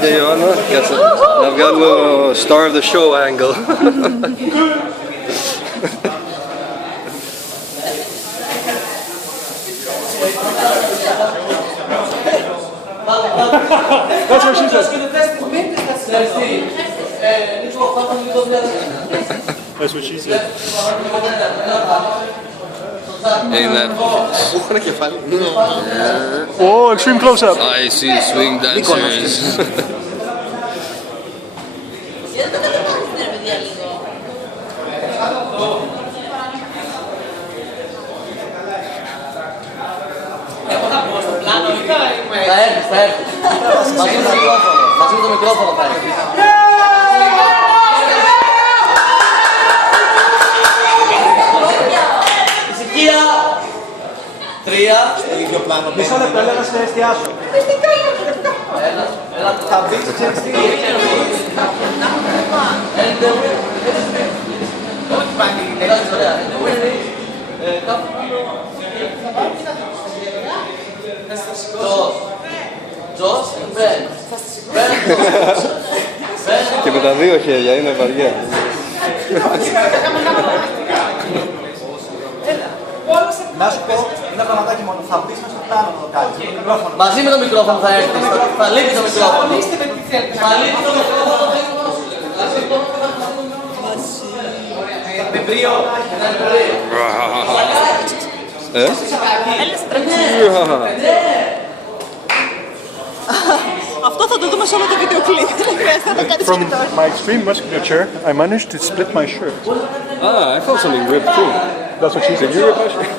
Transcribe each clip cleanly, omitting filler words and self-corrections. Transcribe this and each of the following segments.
Για Ιωάννα, κάτσε να βγάλω star of the show angle. That's what she said. That's what she said. Ain't that? Έχω κεφάλι. Oh, extreme close-up. I see swing dancers. Θα έρθεις. Μαζί με το μικρόφωνο θα έρθεις. Ησυχία. 3. Μισό λεπτό, έλα να σε εστιάσω. Θα μπεις, ξέρεις τι. Τζος, μπεν. Και με τα δύο χέρια, είναι βαριά. Να σου πω ένα πραγματάκι μόνο. Θα μπεις μες στο πλάνο να το κάνεις. Με το μικρόφωνο. Μαζί με το μικρόφωνο θα έρθεις. Θα λείπει το μικρόφωνο. Θα λείπει το μικρόφωνο. Με μπρίο. Αυτό θα το δούμε σε όλο το βίντεο κλιπ. Δεν χρειάζεται να το κάνεις From και τώρα. my extreme musculature, I managed to split my shirt. I felt something ripped too. That's what she said. Did you rip my shirt?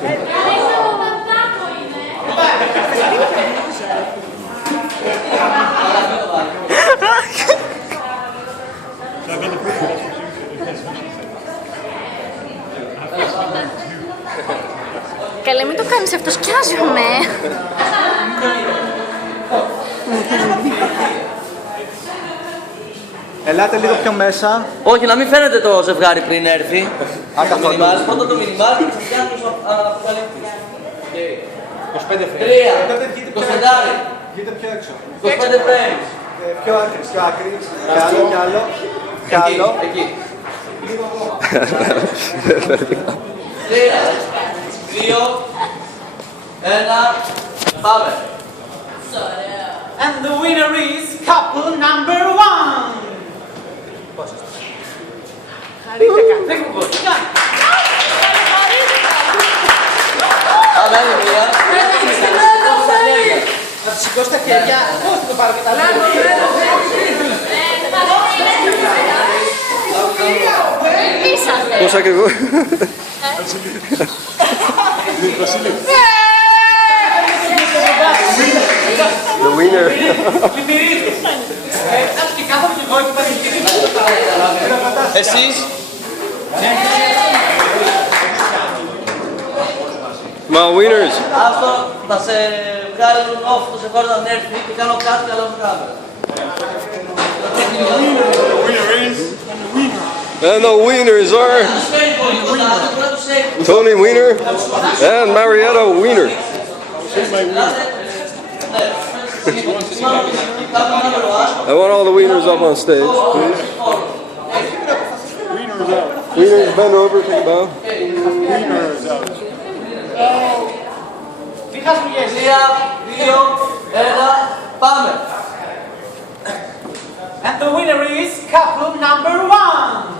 Καλέ, μην το κάνεις αυτό, σκιάζομαι. Ελάτε λίγο πιο μέσα. Όχι, να μην φαίνεται το ζευγάρι πριν έρθει. καθόλου. Πρώτα το μινιμάλ και θα φτιάχνεις αποκαλύπτεις. 25 frames. 3, Τότε βγείτε 25, Βγείτε πιο έξω. 25 frames. Πιο άκρη, πιο άκρη. Κι άλλο, κι άλλο. Κι άλλο. Εκεί. 3, 2, 1, πάμε. And the winner is couple number 1. Πάμε, άλλη μία. Να του σηκώσει τα χέρια. Πώς θα το πάρω και τα λέω. Πώς ακριβώς? The winner. Και κάθομαι και εγώ και πανηγυρίζω. Εσείς. Come on, winners. Άστο, θα σε βγάλουν off το σε χώρο να έρθει και κάνω κάτι άλλο να κάνω. And the winners are Tony Wiener and Marietta Wiener. I want all the wieners up on stage, please. Wieners, bend over, take a bow. Μην χάσουμε γεύση. 3, 2, 1, πάμε. And the winner is couple number 1.